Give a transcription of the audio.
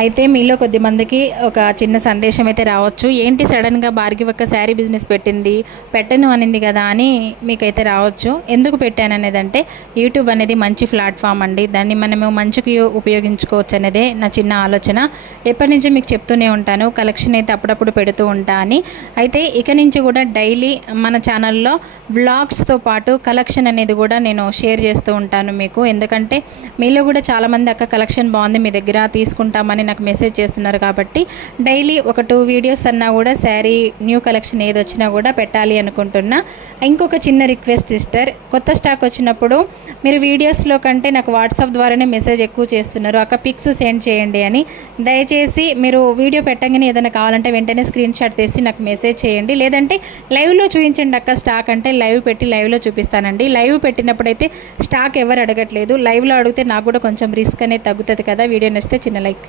అయితే మీలో కొద్ది మందికి ఒక చిన్న సందేశం అయితే రావచ్చు. ఏంటి సడన్గా భార్గవి ఒక శారీ బిజినెస్ పెట్టింది పెట్టను అనింది కదా అని మీకైతే రావచ్చు. ఎందుకు పెట్టాను అనేది అంటే యూట్యూబ్ అనేది మంచి ప్లాట్ఫామ్ అండి. దాన్ని మనము మంచికి ఉపయోగించుకోవచ్చు అనేదే నా చిన్న ఆలోచన. ఎప్పటి నుంచి మీకు చెప్తూనే ఉంటాను కలెక్షన్ అయితే అప్పుడప్పుడు పెడుతూ ఉంటా అని. అయితే ఇక నుంచి కూడా డైలీ మన ఛానల్లో వ్లాగ్స్తో పాటు కలెక్షన్ అనేది కూడా నేను షేర్ చేస్తూ ఉంటాను మీకు. ఎందుకంటే మీలో కూడా చాలామంది అక్క కలెక్షన్ బాగుంది మీ దగ్గర తీసుకుంటామని నాకు మెసేజ్ చేస్తున్నారు కాబట్టి డైలీ ఒక టూ వీడియోస్ అన్నా కూడా శారీ న్యూ కలెక్షన్ ఏది వచ్చినా కూడా పెట్టాలి అనుకుంటున్నా. ఇంకొక చిన్న రిక్వెస్ట్ సిస్టర్ కొత్త స్టాక్ వచ్చినప్పుడు మీరు వీడియోస్లో కంటే నాకు వాట్సాప్ ద్వారానే మెసేజ్ ఎక్కువ చేస్తున్నారు. అక్క పిక్స్ సెండ్ చేయండి అని. దయచేసి మీరు వీడియో పెట్టగానే ఏదైనా కావాలంటే వెంటనే స్క్రీన్ షాట్ తీసి నాకు మెసేజ్ చేయండి. లేదంటే లైవ్లో చూపించండి అక్క స్టాక్ అంటే లైవ్ పెట్టి లైవ్లో చూపిస్తానండి. లైవ్ పెట్టినప్పుడైతే స్టాక్ ఎవరు అడగట్లేదు. లైవ్లో అడిగితే నాకు కూడా కొంచెం రిస్క్ అనేది తగ్గుతుంది కదా. వీడియో నచ్చితే చిన్న లైక్.